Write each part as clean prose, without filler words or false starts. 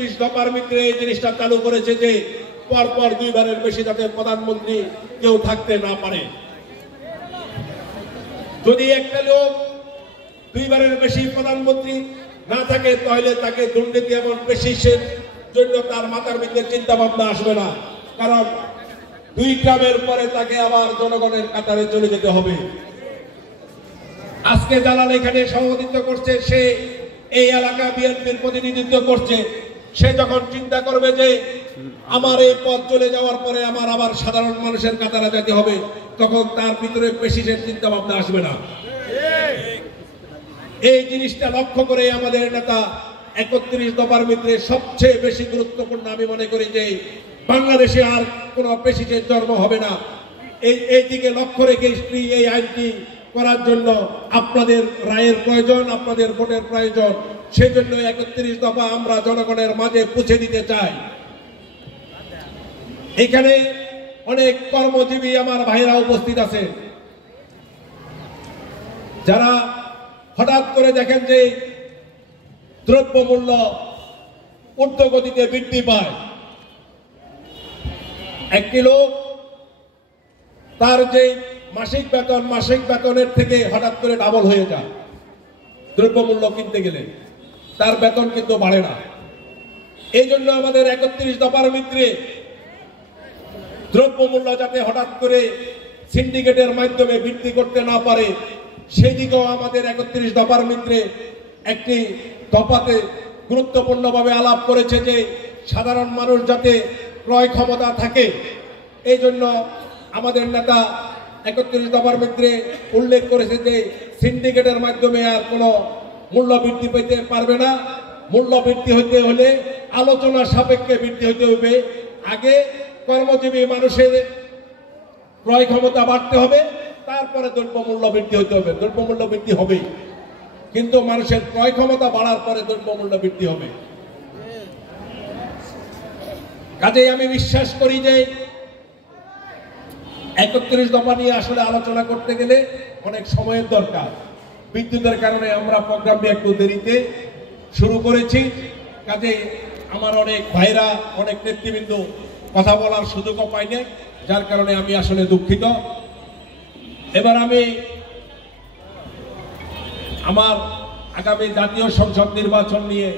দফার ভিতরে এই জিনিসটা চালু করেছে যে পরপর দুইবারের বেশি যাতে প্রধানমন্ত্রী কেউ থাকতে না পারে। যদি একটা লোক দুইবারের বেশি প্রধানমন্ত্রী না থাকে তাহলে তাকে দুর্নীতি এবং পেশিসের জন্য তার মাথার ভিতরে চিন্তা ভাবনা আসবে না, কারণ 2 টার্মের পরে তাকে আবার জনগণের কাতারে চলে যেতে হবে। আজকে জালাল এখানে সভাপতিত্ব করছে, সে এই এলাকা বিএনপির প্রতিনিধিত্ব করছে। সে যখন চিন্তা করবে যে আমার এই পথ চলে যাওয়ার পরে আমার আবার সাধারণ মানুষের কাতারে যেতে হবে, তখন তার ভিতরে পেশিসের চিন্তা ভাবনা আসবে না। এই জিনিসটা লক্ষ্য করে আমাদের নেতা 31 দফার ভিতরে সবচেয়ে বেশি গুরুত্বপূর্ণ আমি মনে করি যে বাংলাদেশে আর কোনো পেশিসের জন্ম হবে না। এই দিকে লক্ষ্য রেখে এই আইনটি করার জন্য আপনাদের রায়ের প্রয়োজন, আপনাদের ভোটের প্রয়োজন। সেজন্য 31 দফা আমরা জনগণের মাঝে পৌঁছে দিতে চাই। এখানে অনেক কর্মজীবী আমার ভাইরা উপস্থিত আছে, যারা হঠাৎ করে দেখেন যে দ্রব্যমূল্য ঊর্ধ্বগতিতে বৃদ্ধি পায়। একটি লোক তার যে মাসিক বেতনের থেকে হঠাৎ করে ডাবল হয়ে যায় দ্রব্যমূল্য কিনতে গেলে, তার বেতন কিন্তু বাড়ে না। এই জন্য আমাদের 31 দফার ভিতরে দ্রব্যমূল্য যাতে হঠাৎ করে সিন্ডিকেটের মাধ্যমে বৃদ্ধি করতে না পারে, সেই দিকেও আমাদের 31 দফার ভিতরে একটি দফাতে গুরুত্বপূর্ণভাবে আলাপ করেছে যে সাধারণ মানুষ যাতে ক্রয় ক্ষমতা থাকে। এই জন্য আমাদের নেতা 31 দফার ভিতরে উল্লেখ করেছে যে সিন্ডিকেটের মাধ্যমে আর কোনো মূল্য বৃদ্ধি পেতে পারবে না। মূল্য বৃদ্ধি হইতে হলে আলোচনা সাপেক্ষে বৃদ্ধি হইতে হবে। আগে কর্মজীবী মানুষের ক্রয় ক্ষমতা বাড়তে হবে, তারপরে দ্রব্যমূল্য বৃদ্ধি হইতে হবে। দ্রব্যমূল্য বৃদ্ধি হবে, কিন্তু মানুষের ক্রয় ক্ষমতা বাড়ার পরে দ্রব্যমূল্য বৃদ্ধি হবে। কাজেই আমি বিশ্বাস করি যে 31 দফা নিয়ে আসলে আলোচনা করতে গেলে অনেক সময়ের দরকার। বিদ্যুতের কারণে আমরা প্রোগ্রামটি একটু দেরিতে শুরু করেছি। কাজেই আমার অনেক ভাইরা, অনেক নেতৃবৃন্দ কথা বলার সুযোগও পাইনি, যার কারণে আমি আসলে দুঃখিত। এবার আমি আমার আগামী জাতীয় সংসদ নির্বাচন নিয়ে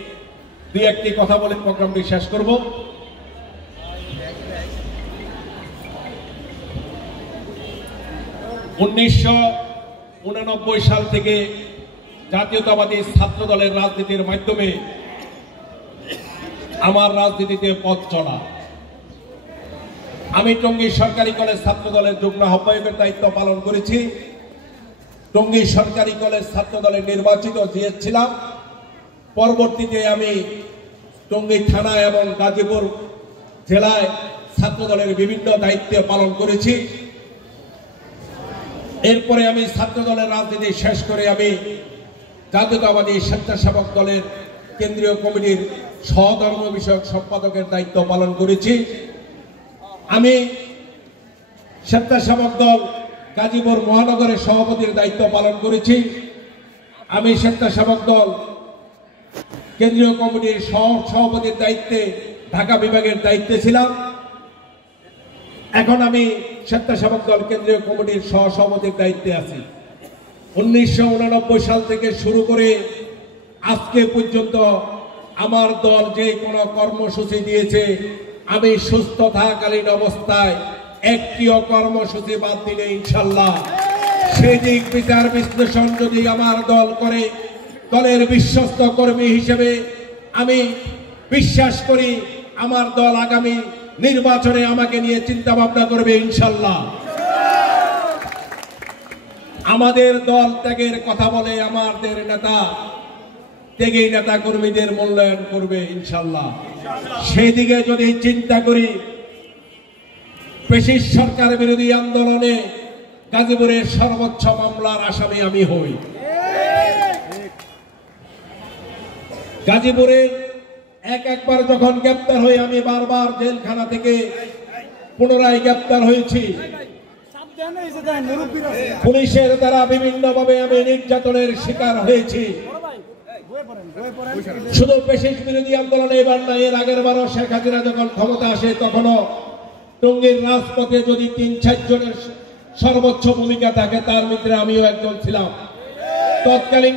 2-1টি কথা বলে প্রোগ্রামটি শেষ করব। 1989 সাল থেকে জাতীয়তাবাদী ছাত্র দলের রাজনীতির মাধ্যমে আমার রাজনীতিতে পথ চলা। আমি টঙ্গী সরকারি কলেজ ছাত্র দলের যুগ্ম আহ্বায়কের দায়িত্ব পালন করেছি। টঙ্গী সরকারি কলেজ ছাত্র দলের নির্বাচিত জিএস ছিলাম। পরবর্তীতে আমি টঙ্গী থানা এবং গাজীপুর জেলায় ছাত্র দলের বিভিন্ন দায়িত্ব পালন করেছি। এরপরে আমি ছাত্র দলের রাজনীতি শেষ করে আমি জাতীয়তাবাদী স্বেচ্ছাসেবক দলের কেন্দ্রীয় কমিটির সহধর্ম বিষয়ক সম্পাদকের দায়িত্ব পালন করেছি। আমি স্বেচ্ছাসেবক দল গাজীপুর মহানগরের সভাপতির দায়িত্ব পালন করেছি। আমি স্বেচ্ছাসেবক দল কেন্দ্রীয় কমিটির সভাপতির দায়িত্বে ঢাকা বিভাগের দায়িত্বে ছিলাম। এখন আমি স্বেচ্ছাসেবক দল কেন্দ্রীয় কমিটির সহসভাপতির দায়িত্বে আছি। 1989 সাল থেকে শুরু করে আজকে পর্যন্ত আমার দল যে কোনো কর্মসূচি দিয়েছে, আমি সুস্থ থাকাকালীন অবস্থায় একটিও কর্মসূচি বাদ দিলে ইনশাল্লাহ সেই দিক বিচার বিশ্লেষণ যদি আমার দল করে, দলের বিশ্বস্ত কর্মী হিসেবে আমি বিশ্বাস করি আমার দল আগামী নির্বাচনে আমাকে নিয়ে চিন্তা ভাবনা করবে ইনশাল্লাহ। আমাদের দল ত্যাগের কথা বলে, আমাদের নেতা ত্যাগী নেতা কর্মীদের মূল্যায়ন করবে ইনশাল্লাহ। সেই দিকে যদি চিন্তা করি, পেশিস সরকার বিরোধী আন্দোলনে গাজীপুরের সর্বোচ্চ মামলার আসামি আমি হই। গাজীপুরের একবার যখন গ্রেপ্তার হই, আমি বারবার জেলখানা থেকে পুনরায় গ্রেপ্তার হয়েছি। পুলিশের দ্বারা বিভিন্নভাবে আমি নির্যাতনের শিকার হয়েছি। শুধু পেশিস বিরোধী আন্দোলনে এবার না, এর আগের বারও শেখ হাসিনা যখন ক্ষমতা আসে তখনও টঙ্গীর রাজপথে যদি ৩-৪ জনের সর্বোচ্চ ভূমিকা থাকে, তার ভিতরে আমিও একজন ছিলাম। তৎকালীন